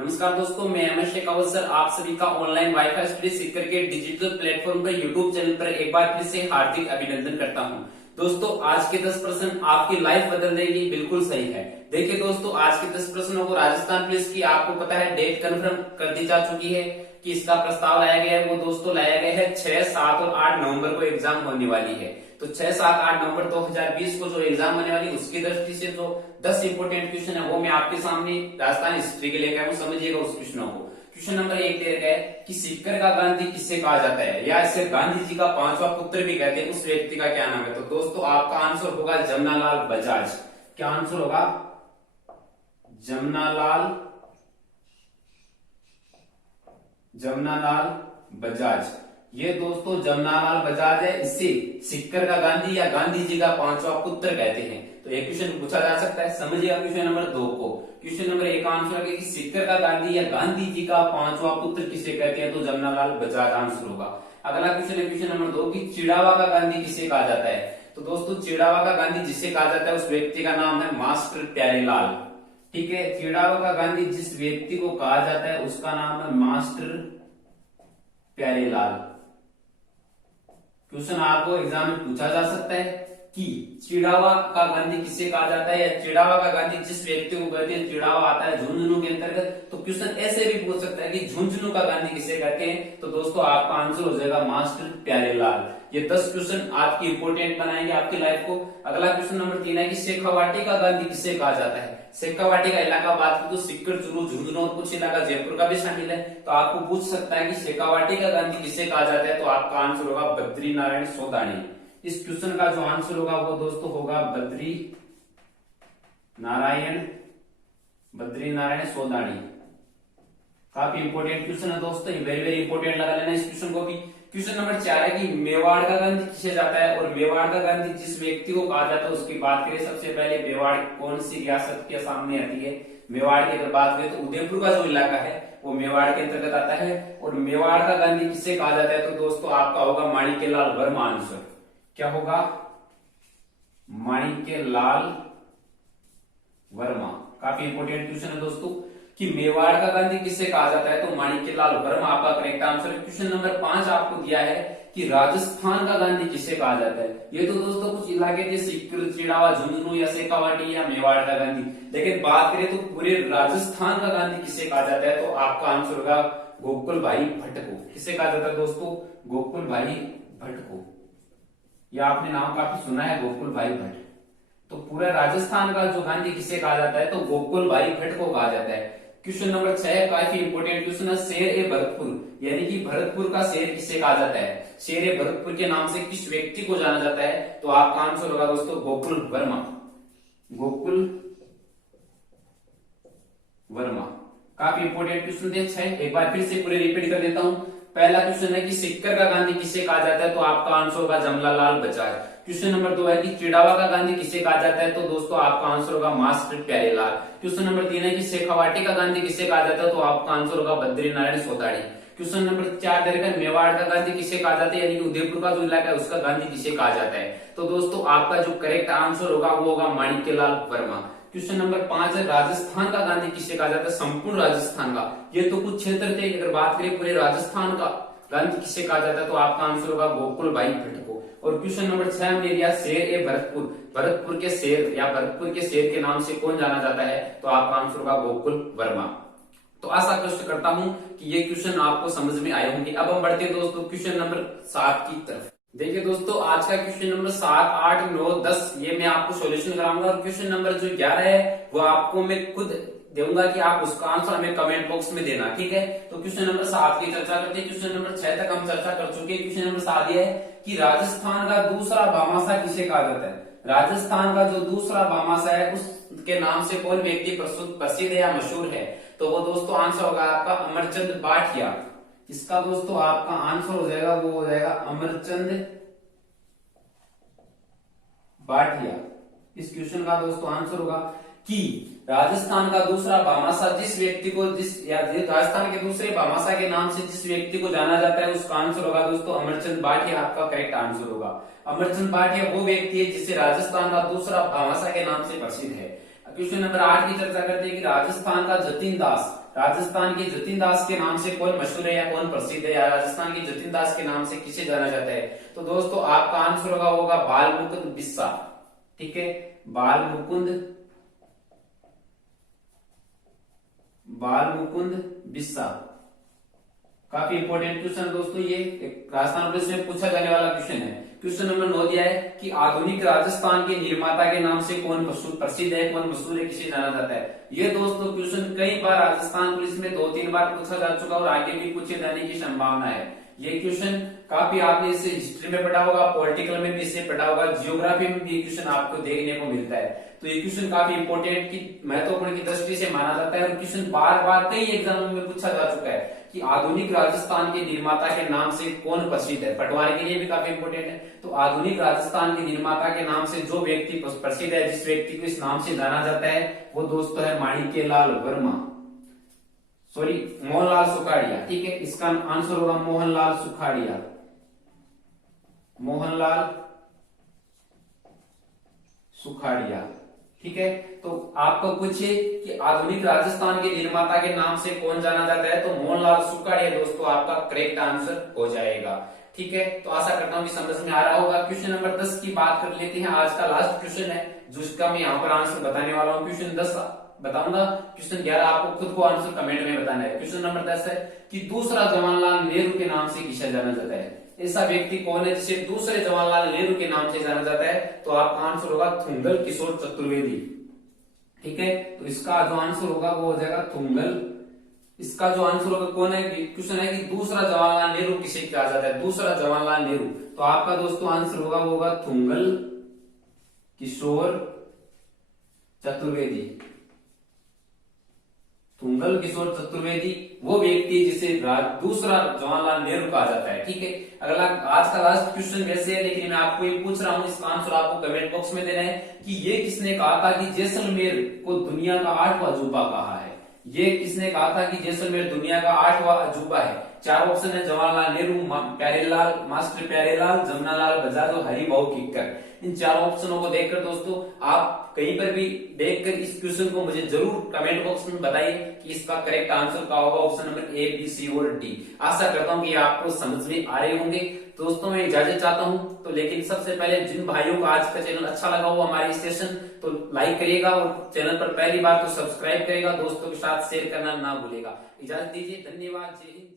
नमस्कार दोस्तों, मैं अमर शेखावत सर आप सभी का ऑनलाइन वाईफाई स्टडी सीख करके डिजिटल प्लेटफॉर्म पर यूट्यूब चैनल पर एक बार फिर से हार्दिक अभिनंदन करता हूं। दोस्तों, आज के 10 प्रश्न आपकी लाइफ बदल देंगे, बिल्कुल सही है। देखिए दोस्तों, आज के 10 प्रश्नों को राजस्थान पुलिस की आपको पता है डेट कंफर्म कर दी जा चुकी है कि इसका प्रस्ताव लाया गया है। वो दोस्तों लाया गया है 6, 7 और 8 नवंबर को एग्जाम होने वाली है। तो 6, 7, 8 नवंबर 2020 को जो एग्जाम होने वाली है उसकी दृष्टि से जो 10 इंपोर्टेंट क्वेश्चन है वो मैं आपके सामने राजस्थान हिस्ट्री के लेकर आया हूं। समझिएगा उस क्वेश्चनों को। क्वेश्चन नंबर 1 दे रखा है कि सिक्कर का गांधी किसे कहा जाता है, या इसे गांधी जी का 5वां पुत्र भी कहते हैं, उस व्यक्ति का क्या नाम है। तो दोस्तों आपका आंसर होगा जमनालाल बजाज। क्या आंसर होगा? जमनालाल बजाज। ये दोस्तों जमनालाल बजाज है, इसे सिक्कर का गांधी या गांधी जी का 5वां पुत्र कहते हैं। तो एक क्वेश्चन पूछा जा सकता है, समझिएगा क्वेश्चन नंबर 2 को। क्वेश्चन नंबर 1 का आंसर है कि सिक्कर का गांधी या गांधी जी का 5वां पुत्र किसे कहते हैं, तो जमनालाल बजाज आंसर होगा। अगला क्वेश्चन है क्वेश्चन नंबर 2 की चिड़ावा का गांधी किसे कहा जाता है। तो दोस्तों चिड़ावा का गांधी जिसे कहा जाता है उस व्यक्ति का नाम है मास्टर प्यारेलाल। ठीक है, चिड़ावा का गांधी जिस व्यक्ति को कहा जाता है उसका नाम है मास्टर प्यारेलाल। क्वेश्चन आपको एग्जाम में पूछा जा सकता है कि चिड़ावा का गांधी किसे कहा जाता है, या चिड़ावा का गांधी जिस व्यक्ति को कहते हैं। चिड़ावा आता है झुंझुनू के अंतर्गत। तो क्वेश्चन ऐसे भी पूछ सकता है कि झुंझुनू का गांधी किसे कहते हैं। तो दोस्तों आपका आंसर हो जाएगा मास्टर प्यारेलाल। ये 10 क्वेश्चन आपकी इंपोर्टेंट बनाएंगे आपकी लाइफ को। अगला क्वेश्चन नंबर 3 है कि शेखावाटी का गांधी किसे कहा जाता है। शेखावाटी का इलाका बात की तो सिक्कर, चूरू, झुंझुनू और कुछ इलाका जयपुर का भी शामिल है। तो आपको पूछ सकता है कि शेखावाटी का गांधी किसे कहा जाता है। तो आपका आंसर होगा बद्री नारायण सोदानी। इस क्वेश्चन का जो आंसर होगा वो दोस्तों होगा बद्री नारायण सोदानी। काफी इंपोर्टेंट क्वेश्चन है दोस्तों, वेरी वेरी इंपोर्टेंट लगा लेना इस क्वेश्चन को भी। क्वेश्चन नंबर 4 है कि मेवाड़ का गांधी किसे जाता है, और मेवाड़ का गांधी जिस व्यक्ति को कहा जाता है उसकी बात करें। सबसे पहले मेवाड़ कौन सी रियासत के सामने आती है। मेवाड़ की अगर बात करें तो उदयपुर का जो इलाका है वो मेवाड़ के अंतर्गत आता है। और मेवाड़ का गांधी किसे कहा जाता है, तो दोस्तों आपका होगा माणिक्यलाल वर्मा आंसर। क्या होगा? माणिक्यलाल वर्मा। काफी इंपोर्टेंट क्वेश्चन है दोस्तों कि मेवाड़ का गांधी किसे कहा जाता है, तो माणिक्यलाल वर्मा आपका करेक्ट आंसर है। क्वेश्चन नंबर 5 आपको दिया है कि राजस्थान का गांधी किसे कहा जाता है। ये तो दोस्तों कुछ इलाके थे, सिक्कर, चिड़ावा, झुंझुनू या शेखावाटी या मेवाड़ का गांधी। लेकिन बात करें तो पूरे राजस्थान का गांधी किसे कहा जाता है, तो आपका आंसर होगा गोकुल भाई भट्ट को। किसे कहा जाता है दोस्तों? गोकुल भाई भट्ट को। यह आपने नाम काफी सुना है, गोकुल भाई भट्ट। तो पूरा राजस्थान का जो गांधी किसे कहा जाता है, तो गोकुल भाई भट्ट को कहा जाता है। क्वेश्चन नंबर 6 काफी इंपोर्टेंट क्वेश्चन है, शेर ए भरतपुर यानी कि भरतपुर का शेर किसे कहा जाता है। शेर ए भरतपुर के नाम से किस व्यक्ति को जाना जाता है, तो आपका आंसर होगा दोस्तों गोकुल वर्मा। गोकुल वर्मा। काफी इंपोर्टेंट क्वेश्चन थे 6, एक बार फिर से पूरे रिपीट कर देता हूं। पहला क्वेश्चन है कि सिक्कर का गांधी किसे कहा जाता है, तो आपका आंसर होगा जमनालाल बजाज। क्वेश्चन नंबर 2 है कि चिड़ावा का गांधी किसे कहा जाता है, तो दोस्तों आपका आंसर होगा मास्टर प्यारेलाल। क्वेश्चन नंबर 3 है कि शेखावाटी का गांधी किसे कहा जाता है, तो आपका आंसर होगा बद्री नारायण सोदानी। क्वेश्चन नंबर 4 दे मेवाड़ का गांधी किसे कहा जाता है, यानी कि उदयपुर का जो इलाका है उसका गांधी किसे कहा जाता है। तो दोस्तों आपका जो करेक्ट आंसर होगा वो होगा माणिक्यलाल वर्मा। क्वेश्चन नंबर 5 है राजस्थान का गांधी किसे कहा जाता है, संपूर्ण राजस्थान का। ये तो कुछ क्षेत्र थे, अगर बात करें पूरे राजस्थान का गांधी किसे कहा जाता है, तो आपका आंसर होगा गोकुल भाई भट्ट को। और क्वेश्चन नंबर 6 हमने लिया शेर ए भरतपुर। भरतपुर के शेर या भरतपुर के शेर के नाम से कौन जाना जाता है, तो आपका आंसर होगा गोकुल वर्मा। तो आशा करता हूं कि ये क्वेश्चन आपको समझ में आए होंगे। अब हम बढ़ते हैं दोस्तों क्वेश्चन नंबर 7 की तरफ। देखिए दोस्तों आज का क्वेश्चन नंबर 7, 8, 9, 10 ये मैं आपको सॉल्यूशन कराऊंगा। और क्वेश्चन नंबर जो 11 है वो आपको मैं खुद दूंगा कि आप उसका आंसर हमें कमेंट बॉक्स में देना, ठीक है। तो क्वेश्चन नंबर 7 की चर्चा करते हैं। क्वेश्चन नंबर 6 तक हम चर्चा कर चुके हैं। क्वेश्चन नंबर 7 ये है कि राजस्थान का दूसरा भामाशाह किसे कहा जाता है। राजस्थान का जो दूसरा भामाशाह है उसके नाम से कौन व्यक्ति प्रसिद्ध है या मशहूर है, तो वो दोस्तों आंसर होगा आपका अमरचंद बाठिया। इसका दोस्तों आपका आंसर हो जाएगा वो हो जाएगा अमरचंद बाठिया। इस क्वेश्चन का दोस्तों आंसर होगा कि राजस्थान का दूसरा भामाशाह जिस व्यक्ति को राजस्थान के दूसरे भामाशाह के नाम से जिस व्यक्ति को जाना जाता है उसका आंसर होगा दोस्तों अमरचंद बाठिया। आपका करेक्ट आंसर होगा अमरचंद बाठिया। वो व्यक्ति है जिसे राजस्थान का दूसरा भामाशाह के नाम से प्रसिद्ध है। क्वेश्चन नंबर 8 की चर्चा करते हैं कि राजस्थान का जतीन दास राजस्थान के जतिन दास के नाम से कौन मशहूर है या कौन प्रसिद्ध है, या राजस्थान के जतिन दास के नाम से किसे जाना जाता है? तो दोस्तों आपका आंसर होगा बाल मुकुंद बिस्सा। ठीक है, बाल मुकुंद बिस्सा। काफी इंपॉर्टेंट क्वेश्चन है दोस्तों, ये राजस्थान पुलिस में पूछा जाने वाला क्वेश्चन है। क्वेश्चन नंबर 9 दिया है कि आधुनिक राजस्थान के निर्माता के नाम से कौन प्रसिद्ध है, कौन मशहूर है, किसे जाना जाता है? ये दोस्तों क्वेश्चन कई बार राजस्थान पुलिस में 2-3 बार पूछा जा चुका और आगे भी पूछे जाने की संभावना है। ये क्वेश्चन काफी आपने इसे हिस्ट्री में पढ़ा होगा, पॉलिटिकल में भी इसे पढ़ा होगा, जियोग्राफी में भी क्वेश्चन आपको देखने को मिलता है। तो ये क्वेश्चन काफी इंपॉर्टेंट की महत्वपूर्ण की दृष्टि से माना जाता है और क्वेश्चन बार बार कई एग्जामों में पूछा जा चुका है कि आधुनिक राजस्थान के निर्माता के नाम से कौन प्रसिद्ध है। पटवारी के लिए भी काफी इंपॉर्टेंट है। तो आधुनिक राजस्थान के निर्माता के नाम से जो व्यक्ति प्रसिद्ध है, जिस व्यक्ति को इस नाम से जाना जाता है, वो दोस्तों है माणिक्यलाल वर्मा, सॉरी मोहनलाल सुखाड़िया। ठीक है, इसका आंसर होगा मोहनलाल सुखाड़िया, मोहनलाल सुखाड़िया। ठीक है, तो आपको पूछे कि आधुनिक राजस्थान के निर्माता के नाम से कौन जाना जाता है, तो मोहनलाल सुखाड़िया दोस्तों आपका करेक्ट आंसर हो जाएगा। ठीक है, तो आशा करता हूं कि समझ में आ रहा होगा। क्वेश्चन नंबर 10 की बात कर लेते हैं। आज का लास्ट क्वेश्चन है जिसका मैं यहाँ पर आंसर बताने वाला हूँ। क्वेश्चन 10 बताऊंगा, क्वेश्चन 11 आपको खुद को आंसर कमेंट में बताना है। क्वेश्चन नंबर 10 है कि दूसरा जवाहरलाल नेहरू के नाम से किसे जाना जाता है? ऐसा व्यक्ति कौन है जिसे दूसरे जवाहरलाल नेहरू के नाम से जाना जाता है? तो आपका आंसर होगा थुंगल किशोर चतुर्वेदी। ठीक है, तो इसका जो आंसर होगा वो हो जाएगा थुंगल। इसका जो आंसर होगा कौन है, क्वेश्चन है कि दूसरा जवाहरलाल नेहरू किसे कहा जाता है? दूसरा जवाहरलाल नेहरू, तो आपका दोस्तों आंसर होगा वो होगा थुंगल किशोर चतुर्वेदी। थुंगल किशोर चतुर्वेदी वो व्यक्ति जिसे दूसरा जवाहरलाल नेहरू कहा जाता है। ठीक है, अगला आज का लास्ट क्वेश्चन वैसे है, लेकिन मैं आपको ये पूछ रहा हूँ, इसका आंसर आपको कमेंट बॉक्स में देना है कि ये किसने कहा था कि जैसलमेर को दुनिया का 8वां अजूबा कहा है? ये किसने कहा था कि जैसलमेर दुनिया का 8वां अजूबा है? 4 ऑप्शन है, जवाहरलाल नेहरू, प्यारेलाल, मास्टर प्यारेलाल, जमनालाल बजाज और हरिभाऊ किक्कर। इन 4 ऑप्शनों को देखकर दोस्तों आप कहीं पर भी देखकर इस क्वेश्चन को मुझे जरूर कमेंट बॉक्स में बताइए कि इसका करेक्ट आंसर क्या होगा। ऑप्शन नंबर ए, बी, सी और डी। आशा करता हूं कि आपको समझ में आ रहे होंगे। दोस्तों मैं इजाजत चाहता हूं, तो लेकिन सबसे पहले जिन भाइयों को आज का चैनल अच्छा लगा हो हमारी सेशन, तो लाइक करिएगा और चैनल पर पहली बार तो सब्सक्राइब करेगा, दोस्तों के साथ शेयर करना ना भूलेगा। इजाजत दीजिए, धन्यवाद, जय हिंद।